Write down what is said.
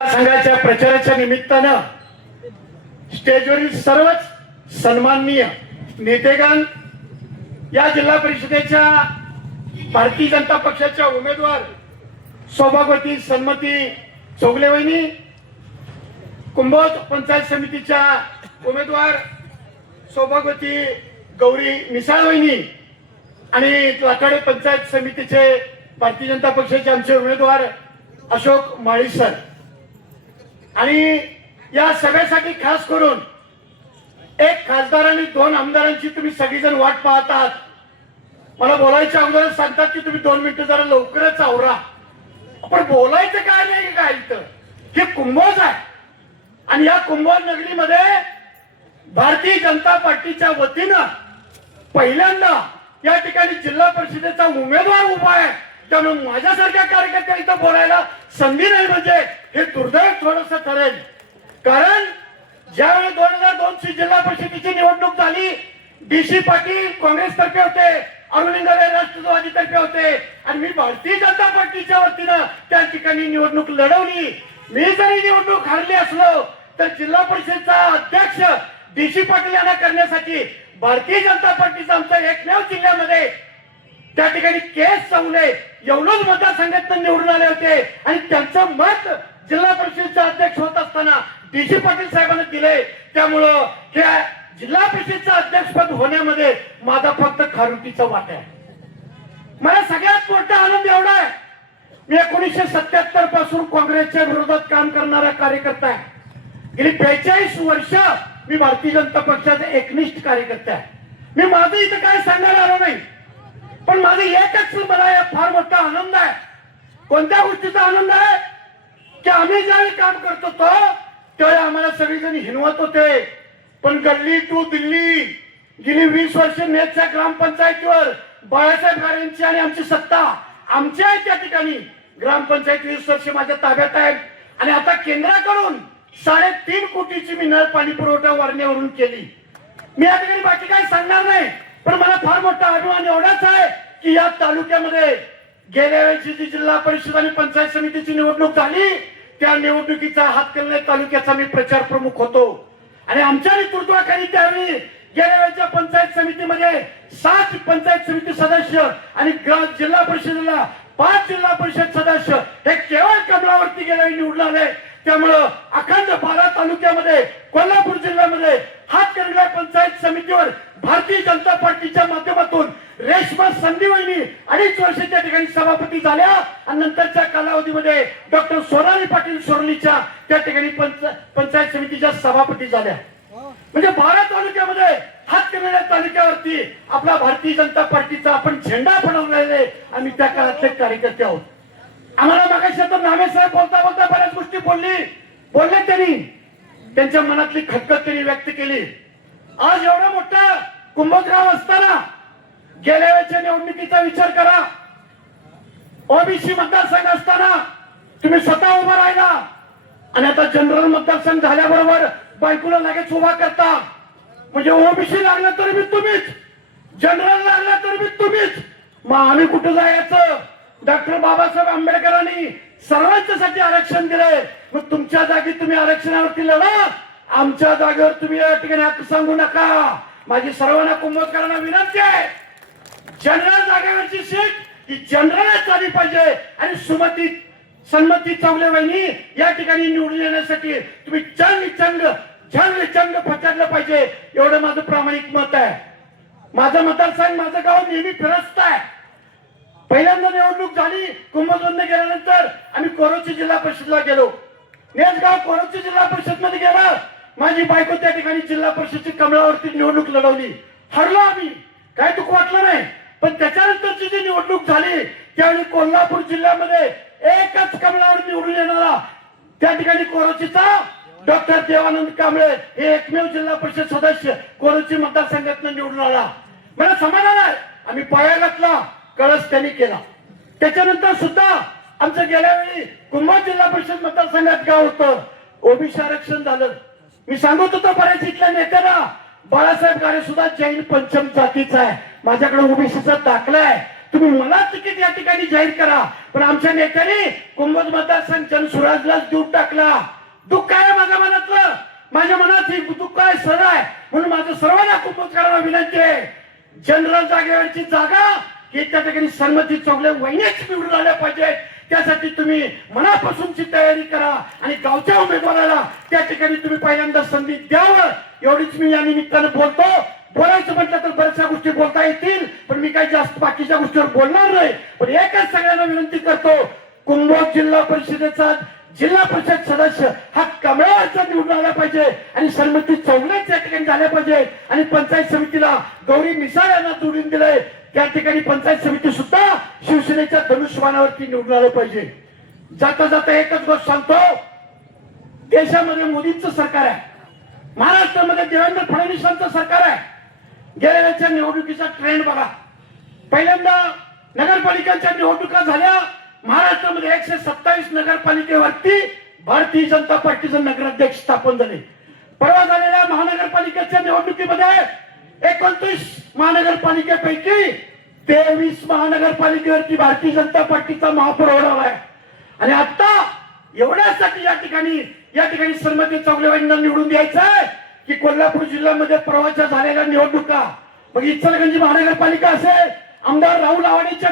संघाच्या प्रचाराच्या निमित्तानं स्टेजवरील सर्वच सन्माननीय नेतेगण, या जिल्हा परिषदेच्या भारतीय जनता पक्षाच्या उमेदवार सौभाग्यवती सन्मती चौगलेवहिनी, कुंभोज पंचायत समितीच्या उमेदवार सौभाग्यवती गौरी मिसाळवहिनी आणि लाटाडे पंचायत समितीचे भारतीय जनता पक्षाचे आमचे उमेदवार अशोक माळी सर, आणि या सगळ्यासाठी खास करून एक खासदार आणि दोन आमदारांची तुम्ही सगळीजण वाट पाहतात. मला बोलायच्या अगोदर सांगतात की तुम्ही 2 मिनिटं जरा लवकरच आवरा. पण बोलायचं काय नाही काय, इथं हे कुंभोज आहे आणि या कुंभोज नगरीमध्ये भारतीय जनता पार्टीच्या वतीनं पहिल्यांदा या ठिकाणी जिल्हा परिषदेचा उमेदवार उभा आहे. त्यामुळे माझ्यासारख्या कार्यकर्त्या इथं बोलायला संधी नाही म्हणजे हे दुर्दैव थोडंसं ठरेल. कारण ज्यावेळी 2002 ची जिल्हा परिषदेची निवडणूक झाली, DC पाटील काँग्रेसतर्फे होते, अरुण इंगळे राष्ट्रवादीतर्फे होते आणि मी भारतीय जनता पार्टीच्या वतीनं त्या ठिकाणी निवडणूक लढवली. मी जरी निवडणूक हारली असलो तर जिल्हा परिषदेचा अध्यक्ष DC पाटील यांना करण्यासाठी भारतीय जनता पार्टीचा आमचा एकमेव जिल्ह्यामध्ये त्या ठिकाणी केस चौले एवढंच मतदारसंघातून निवडून आले होते आणि त्यांचं मत जिल्हा परिषदेचे अध्यक्ष होत असताना DC पाटील साहेबांना दिले. त्यामुळं हे जिल्हा परिषदेचं अध्यक्षपद होण्यामध्ये माझा फक्त खारुटीचा वाटा आहे. मला सगळ्यात मोठा आनंद एवढा आहे, मी 1977 पासून काँग्रेसच्या विरोधात काम करणारा कार्यकर्ता आहे. गेली 45 वर्ष मी भारतीय जनता पक्षाचा एकनिष्ठ कार्यकर्ता आहे. मी माझं इथं काय सांगायला आलो नाही, पण माझं एकच मला फार मोठा आनंद आहे. कोणत्या गोष्टीचा आनंद आहे की आम्ही ज्यावेळी काम करत होतो त्यावेळी आम्हाला सगळेजण हिनवत होते, पण गल्ली टू दिल्ली गेली 20 वर्ष नेटच्या ग्रामपंचायतीवर बाळासाहेब गारेंची आणि आमची सत्ता आमची आहे. त्या ठिकाणी ग्रामपंचायत 20 वर्ष माझ्या ताब्यात आहे आणि आता केंद्राकडून 3.5 कोटीची मी नळ पाणी पुरवठा वारण्यावरून केली. मी या ठिकाणी बाकी काही सांगणार नाही, पण मला फार मोठा अभिमान एवढाच आहे की या तालुक्यामध्ये गेल्या वेळची जी जिल्हा परिषद आणि पंचायत समितीची निवडणूक झाली त्या निवडणुकीचा हातकणंगले तालुक्याचा मी प्रचार प्रमुख होतो आणि आमच्या नेतृत्वाखाली त्यावेळी गेल्या वेळच्या पंचायत समितीमध्ये 7 पंचायत समिती सदस्य आणि जिल्हा परिषदेला 5 जिल्हा परिषद सदस्य हे केवळ कमलावरती गेल्या वेळी निवडून आले. त्यामुळं अखंड 12 तालुक्यामध्ये कोल्हापूर जिल्ह्यामध्ये हातकणंगले पंचायत समितीवर भारतीय जनता पार्टीच्या माध्यमातून रेश्मा संधीवहिनी 2.5 वर्ष त्या ठिकाणी सभापती झाल्या आणि नंतरच्या कालावधीमध्ये डॉक्टर सोनाली पाटील सोरलीच्या त्या ठिकाणी पंचायत समितीच्या सभापती झाल्या. म्हणजे 12 तालुक्यामध्ये हातकणंगले तालुक्यावरती आपला भारतीय जनता पार्टीचा आपण झेंडा फडवलेले आम्ही त्या काळातले कार्यकर्ते आहोत. आम्हाला मागाशी तर नामे साहेब बोलता बोलता बऱ्याच गोष्टी बोलले त्यांनी, त्यांच्या मनातली खटखट त्यांनी व्यक्त केली. आज एवढा मोठा कुंभगाव असताना गेल्या वेळच्या निवडणुकीचा विचार करा. ओबीसी मतदारसंघ असताना तुम्ही स्वतः उभा राहिला आणि आता जनरल मतदारसंघ झाल्याबरोबर बायकोला लगेच उभा करता. म्हणजे ओबीसी लागला तर मी तुम्हीच, जनरल लागला तर मी तुम्हीच. मग आम्ही कुठं जायचं? डॉक्टर बाबासाहेब आंबेडकरांनी सर्वांच्यासाठी आरक्षण दिलंय. मग तुमच्या जागी तुम्ही आरक्षणावरती लढा, आमच्या जागेवर तुम्ही या ठिकाणी हक्क सांगू नका. माझी सर्वांना कुंभकरांना विनंती आहे, जनरल जागेवरची सीट ही जनरलच झाली पाहिजे आणि सन्मती चौगलेवहिनी या ठिकाणी निवडून येण्यासाठी तुम्ही जंग फटाडलं पाहिजे, एवढं माझं प्रामाणिक मत आहे. माझं मतदारसंघ माझं गाव नेहमी फिरस्त आहे. पहिल्यांदा निवडणूक झाली कुंभजोनने गेल्यानंतर आम्ही कोरोची जिल्हा परिषदला गेलो. नेसगाव कोरोची जिल्हा परिषद मध्ये गेला. माझी बायको त्या ठिकाणी जिल्हा परिषदची कमळावरती निवडणूक लढवली, हरलो आम्ही, काय दुःख वाटलं नाही. पण त्याच्यानंतरची जी निवडणूक झाली त्यावेळी कोल्हापूर जिल्ह्यामध्ये एकच कमळावर निवडून येणारा त्या ठिकाणी कोरोचीचा डॉक्टर देवानंद कांबळे हे एकमेव जिल्हा परिषद सदस्य कोरोची मतदारसंघातून निवडून आला. मला समाधान आहे. आम्ही पाया घातला, कळस त्यांनी केला. त्याच्यानंतर सुद्धा आमचं गेल्या वेळी कुंभोज जिल्हा परिषद मतदारसंघात गाव होतं, ओबीसी आरक्षण झालं. मी सांगत होतो बऱ्याच इथल्या नेत्यांना, बाळासाहेब गारे सुद्धा जैन पंचम जातीचा आहे, माझ्याकडे ओबीसीचा दाखला आहे. तुम्ही मला तिकीट या ठिकाणी जाहीर करा. पण आमच्या नेत्यांनी कुंभोज मतदारसंघ जनसुराजलाच देऊन टाकला. दुःख आहे माझ्या मनातलं, माझ्या मनात ही दुःख आहे, सरळ आहे. म्हणून माझं सर्वांना कुंभोजकरांना विनंती आहे, जनरल जागेवरची जागा ही त्या ठिकाणी सन्मती चौगले वहिनीच निवडून आल्या पाहिजेत. त्यासाठी तुम्ही मनापासूनची तयारी करा आणि गावच्या उमेदवाराला त्या ठिकाणी तुम्ही पहिल्यांदा संधी द्यावं, एवढीच मी या निमित्तानं बोलतो. बोलायचं म्हटलं तर बऱ्याचशा गोष्टी बोलता येतील, पण मी काही जास्त बाकीच्या गोष्टीवर बोलणार नाही. पण एकच सगळ्यांना विनंती करतो, कुंभोज जिल्हा परिषदेचा जिल्हा परिषद सदस्य हा कमळाचा निवडून आला पाहिजे आणि सन्मती चौगलेच या ठिकाणी झाल्या पाहिजे. आणि पंचायत समितीला गौरी मिसाळ यांना जोडून दिलंय, त्या ठिकाणी पंचायत समिती सुद्धा शिवसेनेच्या धनुष्यबाणावरती निवडून आलं पाहिजे. जाता जाता एकच गोष्ट सांगतो, देशामध्ये मोदींचं सरकार आहे, महाराष्ट्रामध्ये देवेंद्र फडणवीसांचं सरकार आहे. गेल्याच्या निवडणुकीचा ट्रेंड बघा. पहिल्यांदा नगरपालिकांच्या निवडणुका झाल्या, महाराष्ट्रामध्ये 127 नगरपालिकेवरती भारतीय जनता पार्टीचं नगराध्यक्ष स्थापन झाले. परवा झालेल्या महानगरपालिकेच्या निवडणुकीमध्ये 29 महानगरपालिकेपैकी 23 महानगरपालिकेवरती भारतीय जनता पार्टीचा महापौर आहे. आणि आता एवढ्यासाठी या ठिकाणी सन्मती चौगले यांना निवडून द्यायचं आहे की कोल्हापूर जिल्ह्यामध्ये परवाच्या झालेल्या निवडणुका, मग इचलकरंजी महानगरपालिका असेल, आमदार राहुल आवाडेच्या